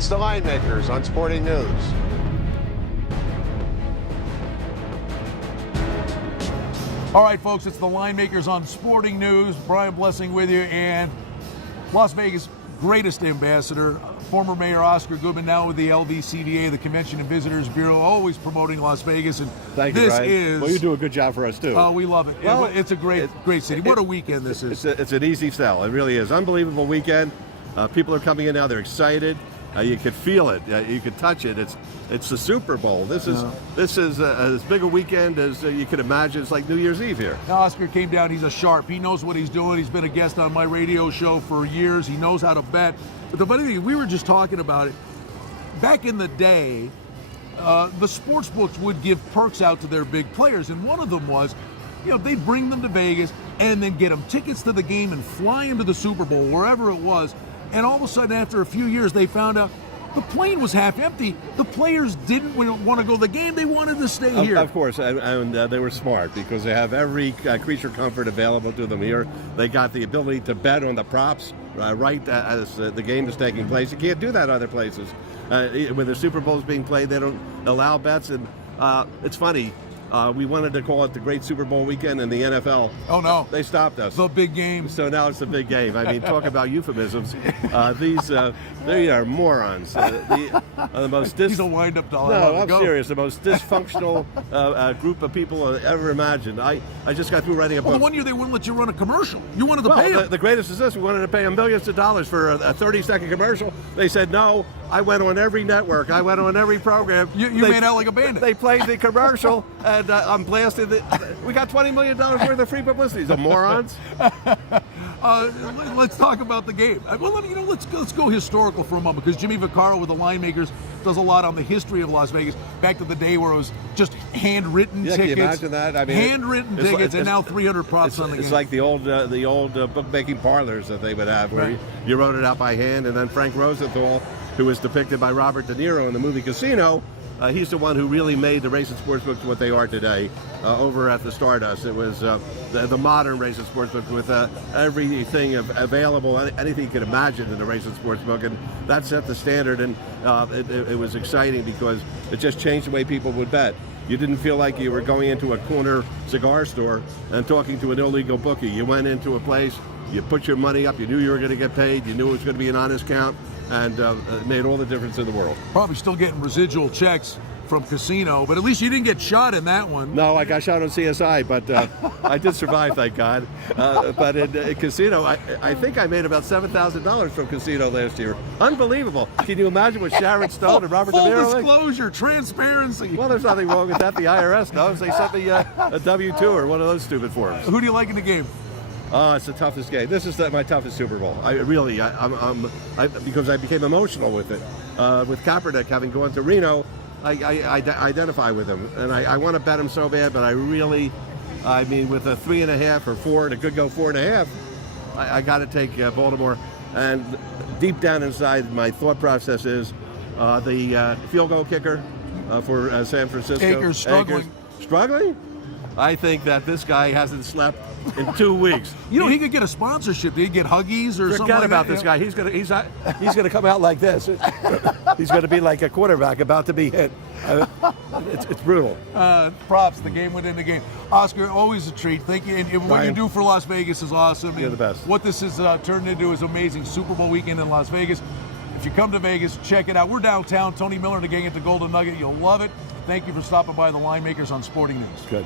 It's the Linemakers on Sporting News. All right, folks, it's the Linemakers on Sporting News. Brian Blessing with you, and Las Vegas' greatest ambassador, former Mayor Oscar Goodman, now with the LVCVA, the Convention and Visitors Bureau, always promoting Las Vegas. And Thank you, Brian. Well, you do a good job for us, too. Oh, we love it. Well, it's a great city. What a weekend this is. It's an easy sell. It really is. Unbelievable weekend. People are coming in now. They're excited. You could feel it. You could touch it. It's the Super Bowl. This is as big a weekend as you could imagine. It's like New Year's Eve here. Now, Oscar came down. He's a sharp. He knows what he's doing. He's been a guest on my radio show for years. He knows how to bet. But the funny thing, we were just talking about it. Back in the day, the sports books would give perks out to their big players, and one of them was, they'd bring them to Vegas and then get them tickets to the game and fly them to the Super Bowl, wherever it was. And all of a sudden, after a few years, they found out the plane was half empty. The players didn't want to go to the game. They wanted to stay here. Of course, and they were smart because they have every creature comfort available to them here. They got the ability to bet on the props right as the game is taking place. You can't do that other places. When the Super Bowl is being played, they don't allow bets. And it's funny. We wanted to call it the Great Super Bowl Weekend in the NFL. Oh, no. They stopped us. The big game. So now it's the big game. I mean, talk about euphemisms. They are morons. The most He's a wind-up doll. No, I'm serious. The most dysfunctional group of people I've ever imagined. I just got through writing a book. Well, the one year they wouldn't let you run a commercial. You wanted to pay them. The greatest is this. We wanted to pay them millions of dollars for a 30-second commercial. They said no. I went on every network. I went on every program. You made out like a bandit. They played the commercial, and I'm blasted. We got $20 million worth of free publicity. The morons. Let's talk about the game. Well, let's go historical for a moment, because Jimmy Vaccaro with the Linemakers does a lot on the history of Las Vegas, back to the day where it was just handwritten tickets. Can you imagine that? I mean, handwritten tickets, and now 300 props on the game. It's like the old bookmaking parlors that they would have, where you wrote it out by hand, and then Frank Rosenthal, who was depicted by Robert De Niro in the movie Casino, he's the one who really made the race and sports books what they are today over at the Stardust. It was the modern race and sports book with everything available, anything you could imagine in the race and sports book, and that set the standard, and it was exciting because it just changed the way people would bet. You didn't feel like you were going into a corner cigar store and talking to an illegal bookie. You went into a place, you put your money up, you knew you were going to get paid, you knew it was going to be an honest count, and it made all the difference in the world. Probably still getting residual checks from Casino, but at least you didn't get shot in that one. No, I got shot on CSI, but I did survive, thank God. But in Casino, I think I made about $7,000 from Casino last year. Unbelievable. Can you imagine what Sharon Stone and Robert De Niro? Full disclosure, transparency. Well, there's nothing wrong with that. The IRS knows. They sent me a W-2 or one of those stupid forms. Who do you like in the game? It's the toughest game. This is my toughest Super Bowl. Because I became emotional with it. With Kaepernick having gone to Reno, I identify with him, and I want to bet him so bad, but with a 3.5 or 4, and it could go 4.5, I got to take Baltimore. And deep down inside, my thought process is the field goal kicker for San Francisco. Akers struggling. Struggling? I think that this guy hasn't slept in 2 weeks. He could get a sponsorship. He'd get Huggies or something. Forget about this guy. He's gonna come out like this. He's gonna be like a quarterback about to be hit. It's brutal. Props. The game went in the game. Oscar, always a treat. Thank you. And what you do for Las Vegas is awesome. You're the best. What this has turned into is amazing. Super Bowl weekend in Las Vegas. If you come to Vegas, check it out. We're downtown. Tony Miller and the gang at the Golden Nugget. You'll love it. Thank you for stopping by the Linemakers on Sporting News. Good.